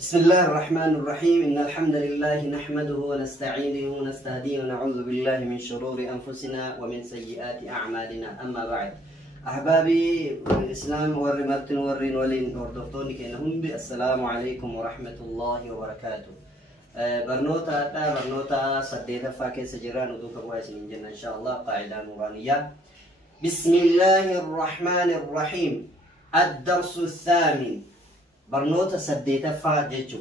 بسم الله الرحمن الرحيم. إن الحمد لله نحمده ونستعينه ونستهديه ونعوذ بالله من شرور أنفسنا ومن سيئات أعمالنا. أما بعد، أحبابي الإسلام ورمتن ورين ولين وردفتوني كأنهم السلام عليكم ورحمة الله وبركاته. برنوتا سديدا فاكي سجران ودوك بوايس من جنة إن شاء الله. قاعدة نورانية. بسم الله الرحمن الرحيم. الدرس الثامن. برنوتا سديتا فاجتو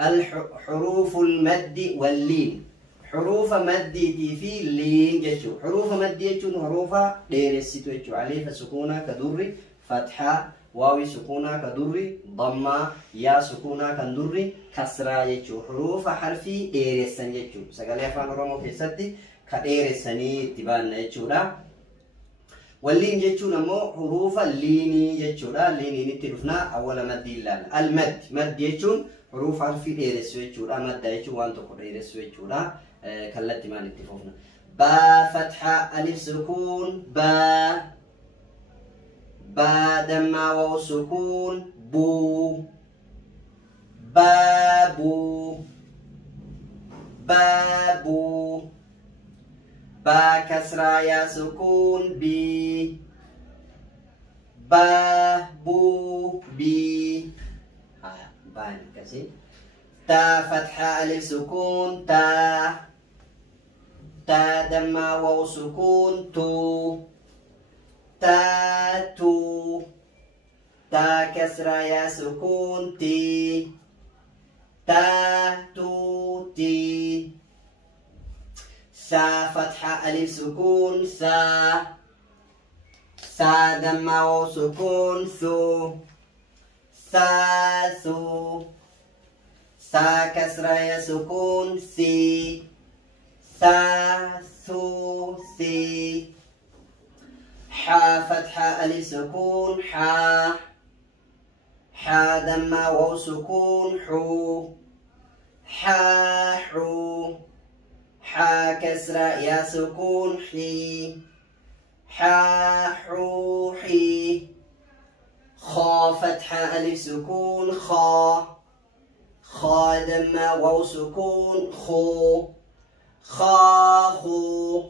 الحروف المد واللين. حروف مد في لين جتو. حروف مد جتو حروف ديرسيتو جتو. عليها سكونة كدوري فتحة، واوي سكونة كدوري ضمة، يا سكونة كدوري كسرة جتو. حروف حرفي ديرسن جتو. سقال أفان أورومو في ستي كديرسني تبان جتو لا. واللين جتشو نمو حروف الليني جتشو لا. الليني نتلفنا أول مد اللان. المد مد جتشو حروف حرفي إيرس جتشو لا. مد جتشو وانتو قد إيرس جتشو لا. كالتي ما نتفوفنا. با فتحة ألف سكون با. با دمّا واو سكون بو. بابو بابو. با كسرة يا سكون بي. با بو بي. با كسر. تا فتحة ألف سكون تا. تا دمّا واو سكون تو. تاتو. تا كسرة يا سكون تي. تاتو تي. ثا فتحة ألف سكون ثا. ثا دمّا واو سكون ثو. ثاثو. ثا كسرة يا سكون ثي. ثاثو ثي. حا فتحة ألف سكون حا. حا دمّا واو سكون حو. حاحو. حا كسرة يا سكون حي. حاحو حي. خا فتحة ألف سكون خا. خا دمّا واو سكون خو. خاخو.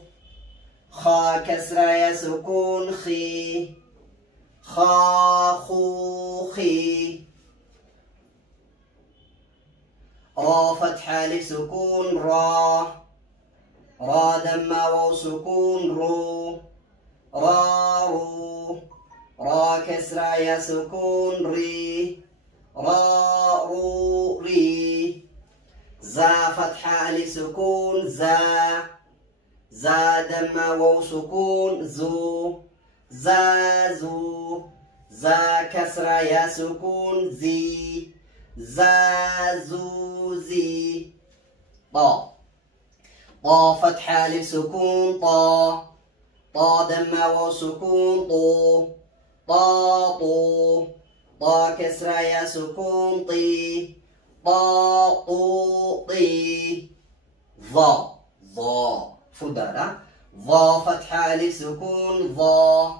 خا كسرة يا سكون خي. خاخو خي. را فتحة ألف سكون را. را دمّا واو سكون رو. رارو. را كسرة يا سكون ري. رارو ري. زا فتحة ألف سكون زا. زا دمّا واو سكون زو. زازو. زا كسرة يا سكون زي. زازو زي. طا. طا فتحة ألف سكون طا. طا دمّا واو سكون طو. طاطو. طا كسرة يا سكون طي. طاطو طي. ظا. ظا فدارة. ظا فتحة ألف سكون ظا.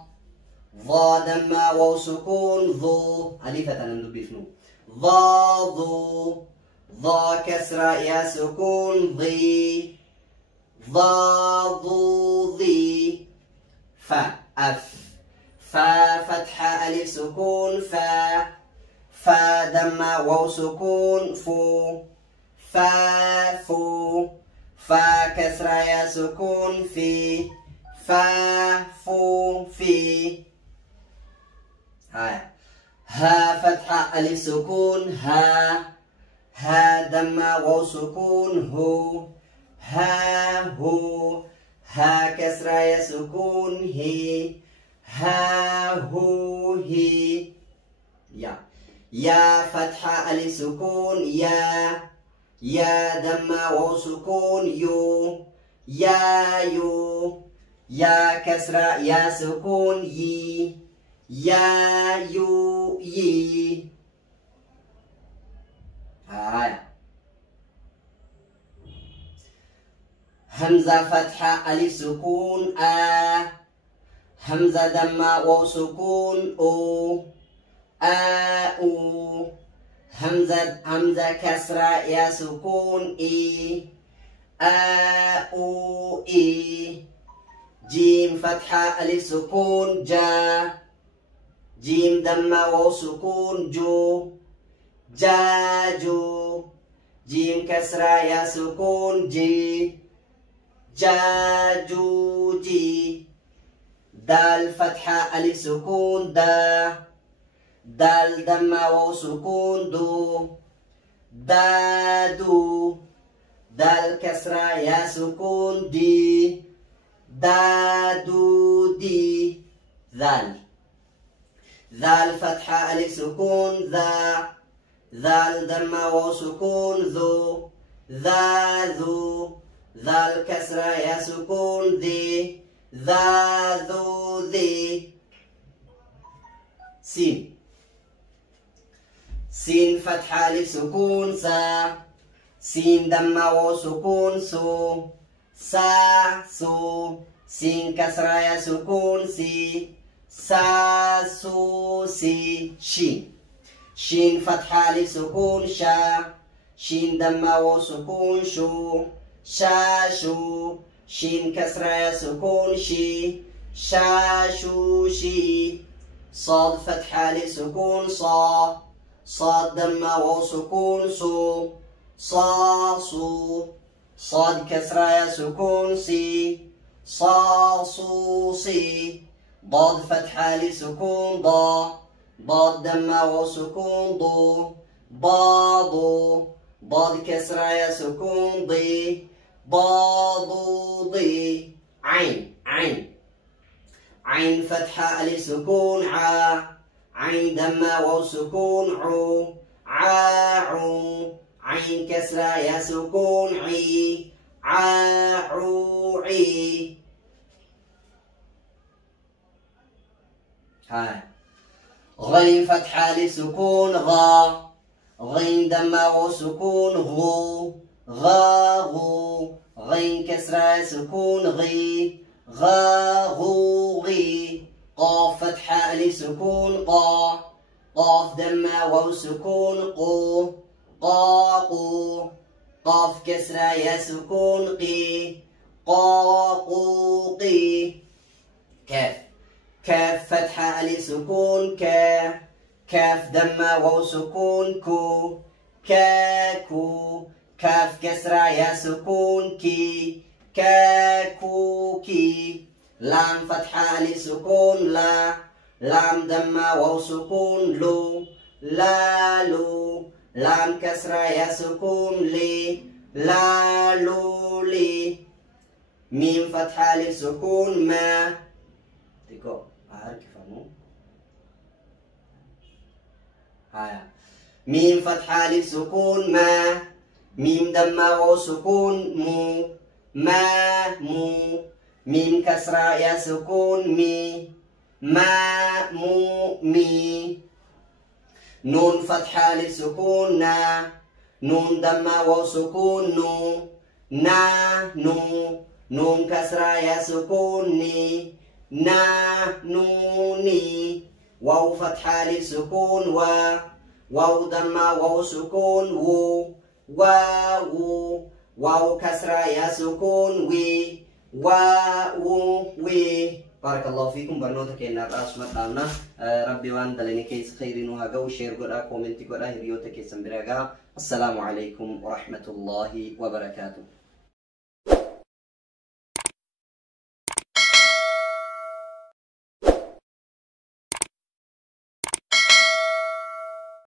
ظا دمّا واو سكون ظو. ألفة نندب فنو. ظا ظو. ظا كسرة يا سكون ضي. ضا ضو ضي. فا أف. فا فتحة ألف سكون فا. فا دمّا واو سكون فو. فافو. فا كسرة يا سكون في. فافو في. ها فتحة ألف سكون ها. ها دمّا واو سكون هو. ها هو. ها كسرة يا سكون هي. ها هو هي. يا فتحة ألف سكون يا. يا دمّا واو سكون يو. يا يو. يا كسرة يا سكون يي. يا يو يي. همزة فتحة ألف سكون آ. همزة دمّا واو سكون أو. آ أو. همزة كسرة يا سكون إي أو إي. جيم فتحة ألف سكون جا. جيم دمة واو سكون جو جاجو. جيم كسرة يا سكون جي جاجوجي. دال فتحة ألف سكون دا. دال دمة واو سكون دو دادو. دال كسرة يا سكون دي دادو دي. ذال. ذال فتحة ألف سكون ذا. ذال دمة واو سكون ذو ذا ذو. ذال كسرة يا سكون ذي ذا ذو ذي. سين. سين فتحة ألف سكون سا. سين دمة واو سكون سو سا سو. سين كسرة يا سكون سي سا سو سي. شين. شين فتحة ألف سكون شا. شين دمة واو سكون شو شا شو. شين كسرة يا سكون شي شا شو شي. صاد فتحة ألف سكون صا. صاد دمة واو سكون سو صا صو. صاد كسرة يا سكون سي صا صو سي. ضاد فتحة ألف سكون ضا. ضاد دمة واو سكون ضو ضادو. ضاد كسرة يا سكون ضي ضادو ضي. عين. عين. عين فتحة ألف سكون عا. عين دمة واو سكون عو عاعو. عين كسرة يا سكون عي عاعوعي. هاي. غين فتحة ألف سكون غا. غين دمة واو سكون غو غاغو. غين كسرة سكون غي غاغوغي. قاف فتحة ألف سكون قا. قاف دمة واو سكون قو قاقو. قاف كسرة يا سكون قي قاقوقي. كاف. كاف فتحة ألف سكون كا. كاف دمة واو سكون كو كاكو. كاف كسرة يا سكون كي كاكوكي. لام فتحة ألف سكون لا. لام دمة واو سكون لو لالو. لام كسرة يا سكون لي لالو لي. ميم فتحة ألف سكون ما. تيكو عارف فهمو. هايا. ميم فتحة ألف سكون ما. ميم دمة واو سكون مو ما مو. ميم كسرة يا سكون مي ما مو مي. نون فتحة ألف سكون نا. نون دمة واو سكون نو نا نو. نون كسرة يا سكون ني نا نوني. واو فتحة ألف سكون وا. واو دمة واو سكون وو واو. واو كسرة يا سكون وي واو وي. بارك الله فيكم. برنوتك إن الرأس مطعمنا ربي وان دلني كيس خيرين وهاجو شير قرأ كومنتي قرأ هريوتك سنبرجا. السلام عليكم ورحمة الله وبركاته.